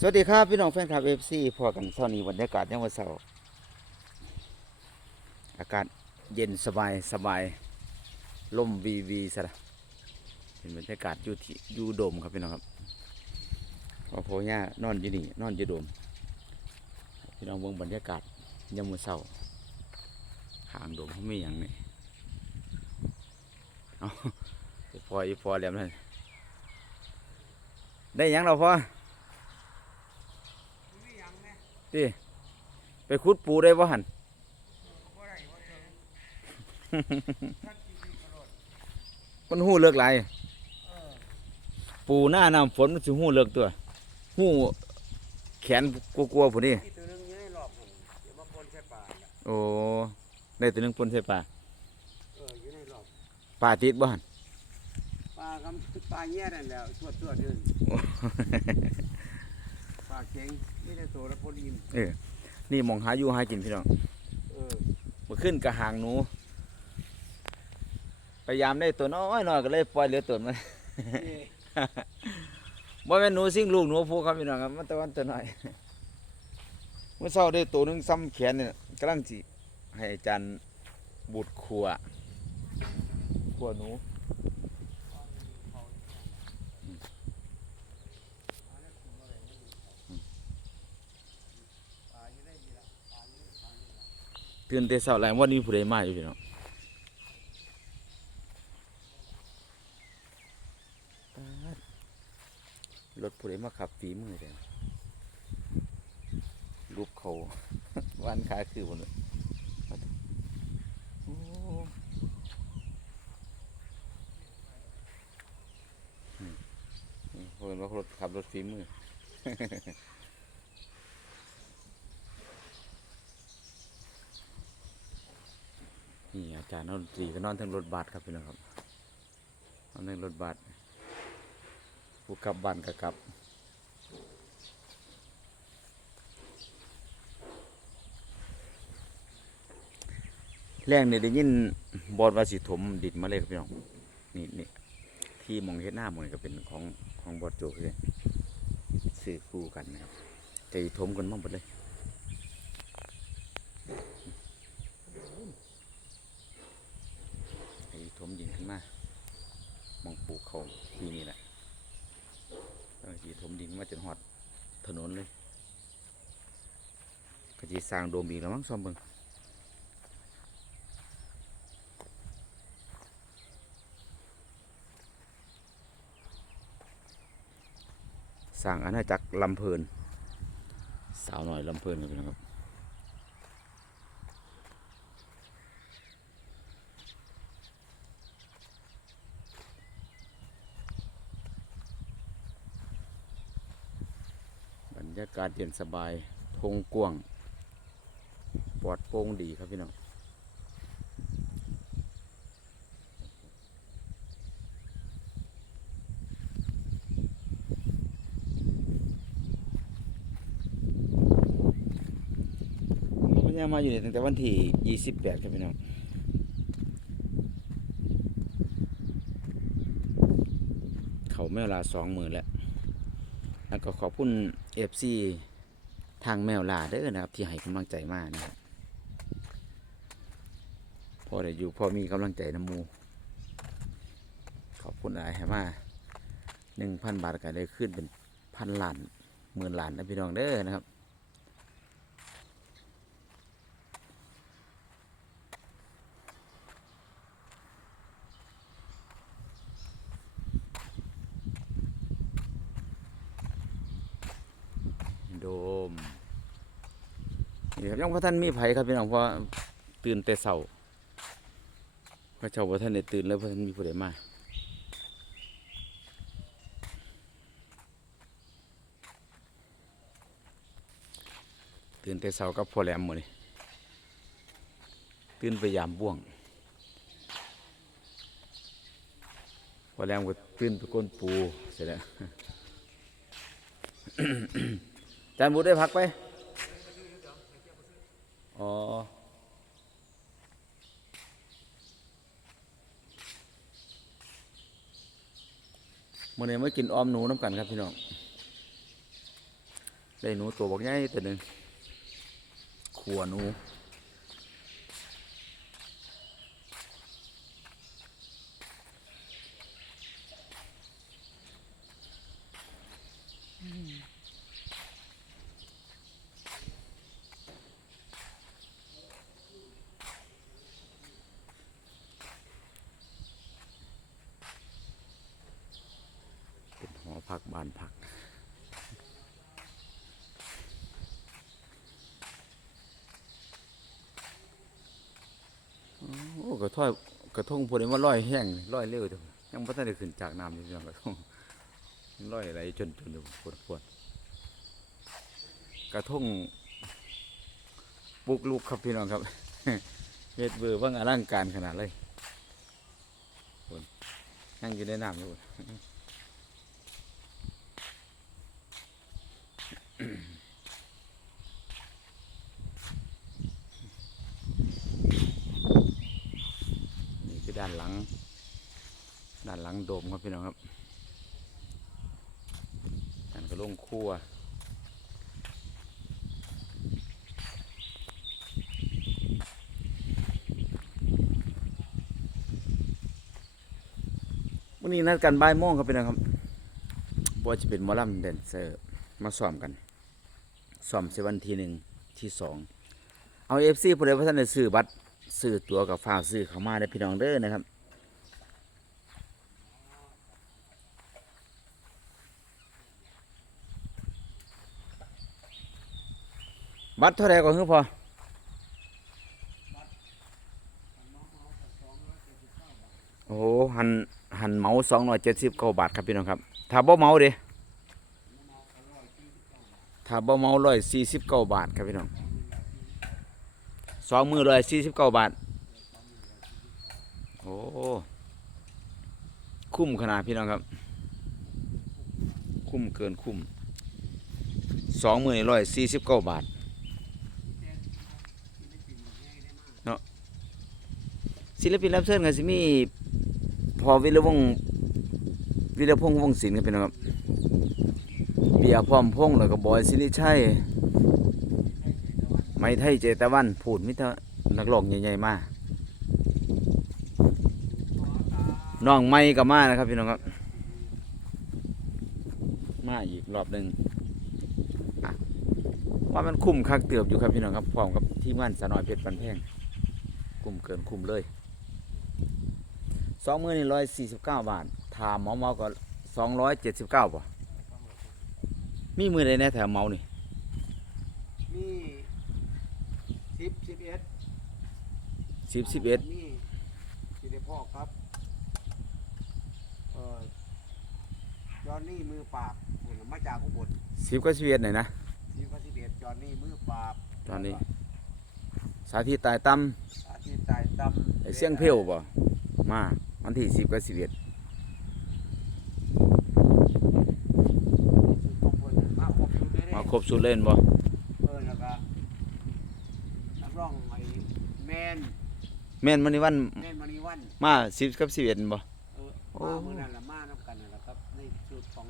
สวัสดีครับ พี่น้องแฟนคลับเอฟซีพอกันเท่านี้บรรยากาศยามวันเสาร์อากาศเย็นสบายสบายลมวีวีสระเป็นบรรยากาศอยู่ที่อยู่โดมครับพี่น้องครับพอโพย่านอนอยู่นี่นอนอยู่โดม พี่น้องเบิ่งบรรยากาศยามวันเสาร์หางโดมเขาไม่อย่างนี่เอาพออีพอแล้วนั่นได้ยังเราพอ ติไปขุดปูได้บ่หันมันหู้เลิกหลายปูหน้าน้ำฝนมันสิหู้เลิกตัวหู้แขนกลัวๆผู้นี้ที่ตัวนึงอยู่ในรอบผมเดี๋ยวมาปนใส่ปลาน่ะโอ้ได้ตัวหนึงปนใส่ปลาเอออยู่ในรอบปลาติดบ่หันปลากำปลาแย่นั่นแหล้วสวดสวดๆเดิน ปลาเข็งนี่แต่ตัวละโพลีนเออ นี่หมองหาอยู่หากินพี่น้องเออมาขึ้นกระหางหนู พยายามได้ตัวน้อยหน่อยก็เลยปล่อยเหลือตัวมัน นี่บ่แม่นหนูซิ่งลูกหนูผู้ครับพี่น้องครับมันแตะวันตัวน้อย เมื่อเช้าได้ตัวหนึงซ้ำแขนเนี่ยกำลังสิให้อาจารย์บุตรขัวขัวหนู ตื่นแต่เช้าหลายวันนี้ผู้ใดมาอยู่พี่น้องรถผู้ใดมาขับฝีมือเลยลูกเขาวันขาคือหมดเลยโอ้อืมนี่เพิ่นว่ารถขับรถฝีมือ นี่อาจารย์นอนตรีก็นอนทั้งรถบัสครับพี่น้องครับนอนทั้งรถบัสผู้กลับบ้านก็กลับแรงนี่ยได้ยินบอดว่าสิถมดินมาเลยครับพี่น้องนี่นี่ที่มองเห็นหน้ามองก็เป็นของของบอดโจคือสื่อคู่กันนะครับจะถมกันมั่งหมดเลยไอ้ ถมดินขึ้นมามองปลูกเขาปีนี้แหละแล้วก็สิถมดินมาจนหอดถนนเลยก็จะสร้างโดมอีกแล้วมั้งซอมเบิ่งสร้างอาณาจักรลำเพลิน สาวหน่อยลำเพลินกันไปนะครับ ยากาศเย็นสบายทงกว้างปลอดโปร่งดีครับพี่น้องผมยังมาอยู่นี่ตั้งแต่วันที่ 28 ครับพี่น้องเขาแมวลาสองมือแล้ว แล้วก็ขอบคุณเอฟซีทางแมวลาเด้อนะครับ ที่ให้กำลังใจมากนะครับพอได้อยู่พอมีกำลังใจน้ำมู ขอบคุณอะไรให้มาหนึ่งพันบาทก็ได้ขึ้นเป็นพันล้านหมื่นล้านนะพี่น้องเด้อนะครับ โดม ครับยังพระท่านมีไผครับพี่น้องเพราะตื่นแต่เช้าพระเจ้าพระท่านได้ตื่นแล้วพระท่านมีผู้ใดมาตื่นแต่เช้ากับพ่อแหลมหมดเลยตื่นไปยามบ่วงพ่อแหลมก็ตื่นไปก้นปูเสร็จแล้วจานบุได้พักไป อ๋อ มื่อนี้มากินออมหนูน้ำกันครับพี่น้องได้หนูตัวบอกง่ายแตัวหนึ่งขัวหนูหอพักบ้านพัก โอ้ กระท้อยกระทงพวกนี้มันลอยแห้งลอยเร็วจังยังบ่ทันได้ขึ้นจากน้ำอยู่พี่น้องกระทงร้อยอะไรจนจนเดี๋ยวปวดปวดกระทงปลุกลูกครับพี่น้องครับเฮ็ดเบอร์ว่างอลังการขนาดเลยปวดยังอยู่ในน้ำอยู่ นี่คือด้านหลัง ด้านหลัง โดมครับพี่น้องครับด้านกระลงครัววันนี้นัดกันบ่ายโมงครับพี่น้องครับบ่ว่าจะเป็นมอลำแดนเซอร์มาซ้อมกันซ้อมเสวันทีหนึ่งที่สองเอาเอฟซีผู้ใดพระท่านได้ซื้อบัตรซื้อตัวกับฝ้าซื้อเข้ามาได้พี่น้องเด้อนะครับ บัตรเท่าไหร่ก่อนคือพอโอ้โหหันหันเมาสองร้อยเจ็ดสิบเก้าบาทครับพี่น้องครับถ้าบ่เมาเด้ถ้าบ่เมาร้อยสี่สิบเก้าบาทครับพี่น้องสองมือร้อยสี่สิบเก้าบาท โอ้ คุ้มขนาดพี่น้องครับ คุ้มเกินคุ้มสองหมื่นร้อยสี่สิบเก้าบาท เนาะ ศิลปินรับเชิญก็สิมีพอวิรวงศ์วิรพงษ์วงศ์ศิลป์ครับพี่น้องครับเบียร์พร้อมพงษ์แล้วก็บอยสิริชัยไม้ไทยเจตะวันพูดมิตรนักร้องใหญ่ๆมาน้องไม่กับมานะครับพี่น้องครับ มาอีกรอบหนึ่งว่ามันคุ้มคักเตือบอยู่ครับพี่น้องครับพร้อมกับทีมงานสนอยเพชรปันแพงคุ้มเกินคุ้มเลย สองมือนี่ร้อยสี่สิบเก้าบาทถามหมอเมาก็สองร้อยเจ็ดสิบเก้าป่ะมีมือใดแน่แถวเมานี่มีสิบสิบเอ็ดสิบสิบเอ็ดมีสิได้พ่อครับเออจอนนี่มือปราบนี่มาจากอุบลสิบก็สิบเอ็ดหน่อยนะสิบกับสิบเอ็ดจอนนี่มือปราบจอนนี่สาธิตตายตั้มอาทิตย์ตายตำไอเสียงเพลวป่ะมา วันที่สิบก็สิบเอ็ดของเพิ่นมาครบชุดเลยเด้มาครบสุดเล่นบ่เออแล้วก็นักร้องไอ้แมนแม่นมันนี่วันแมนมานีวันมาสิบกับสิบเอ็ดบ่ เออโอ้ มามือนั่นละมาน้ำกันนั่นแหละครับในชุดของ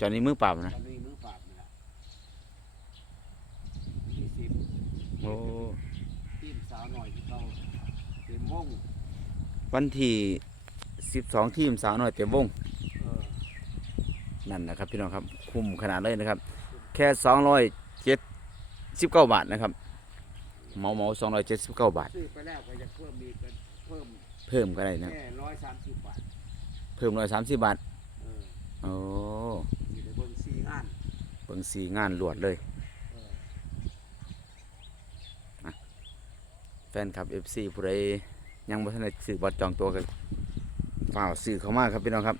จอนนี้มือเปล่านะตอนนี้มือปราบนี่แหละยี่สิบโอ้ทีมสาวหน่อยที่เขาเต็มวงวันที่ สิบสองทีมสาวน้อยเต็มวงเออนั่นนะครับพี่น้องครับคุ้มขนาดเลยนะครับ แค่สองร้อยเจ็ดสิบเก้าบาทนะครับเหมาเหมาสองร้อยเจ็ดสิบเก้าบาท ซื้อไปแล้วก็จะเพิ่มมีกันเพิ่มเพิ่มก็ได้นะ แค่ร้อยสามสิบบาทเพิ่มร้อยสามสิบบาทเออโอ้อยู่ในเบิ้งสี่งานเบิ่งสีงานลวดเลยเออแฟนคลับเอฟซีผู้ใดยังบ่ทันได้ซื้อบัตรจองตัวกัน ฝ่าซื้อเข้ามาครับพี่น้องครับ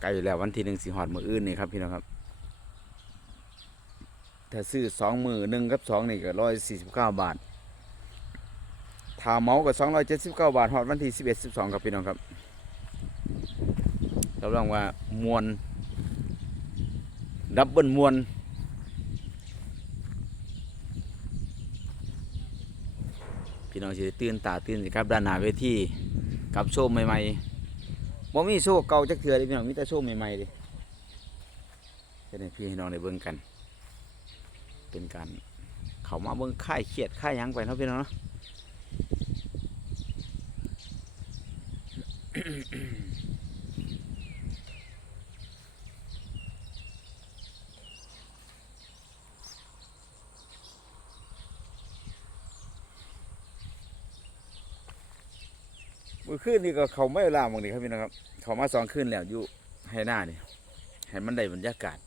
ใกล้แล้ววันที่หนึ่งสีหอดมืออื่นนี่ครับพี่น้องครับ ถ้าซื้อสองมือหนึ่งกับสองนี่ก็ร้อยสี่สิบเก้าบาทถ้าเมาก็สองร้อยเจ็ดสิบเก้าบาทหอดวันที่สิบเอ็ดสิบสองครับพี่น้องครับรับรองว่ามวนดับเบิลมวนพี่น้องสิได้ตื่นตาตื่นสิครับด้านหน้าเวที กับโซ่ใหม่ๆบ่มีโซ่เก่าจักเถื่อเลยพี่น้องมีแต่โซ่ใหม่ๆเลยจะได้พี่ให้น้องได้เบิ่งกัน เป็นการเขามาเบิ่งค่ายเครียดค่ายยังไปเนาะพี่น้องเนาะ มื่อคืนนี่ก็เขาไม่เวลาบางทีครับพี่น้องครับ เขามาสองคืนแล้วอยู่ให้หน้านี่ให้มันได้บรรยากาศ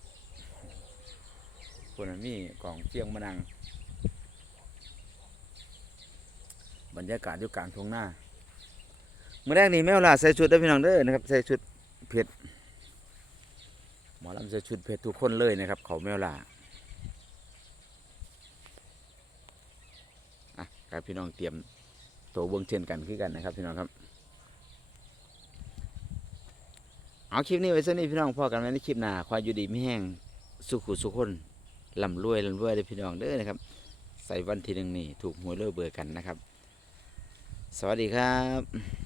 คนนั้นมีกองเฟียงมานังบรรยากาศอยู่กลางทุ่งนาเมื่อแรกนี่แม่เวลาใส่ชุดได้พี่น้องเด้อนะครับใส่ชุดเพชรหมอลำใส่ชุดเพชรทุกคนเลยนะครับ เขาแม่เวลาอะครับพี่น้องเตรียมตัวเบิ้องเช่นกันคือกันนะครับพี่น้องครับ เอาคลิปนี้ไว้สักนิดพี่น้องพอกันไว้ในคลิปหน้าความอยู่ดีไม่แห้งสุขุสุขคนลำรวยลำรวยเลยพี่น้องเด้อนะครับ ใส่วันที่หนึ่งนี่ถูกหวยเลิกเบื่อกันนะครับ สวัสดีครับ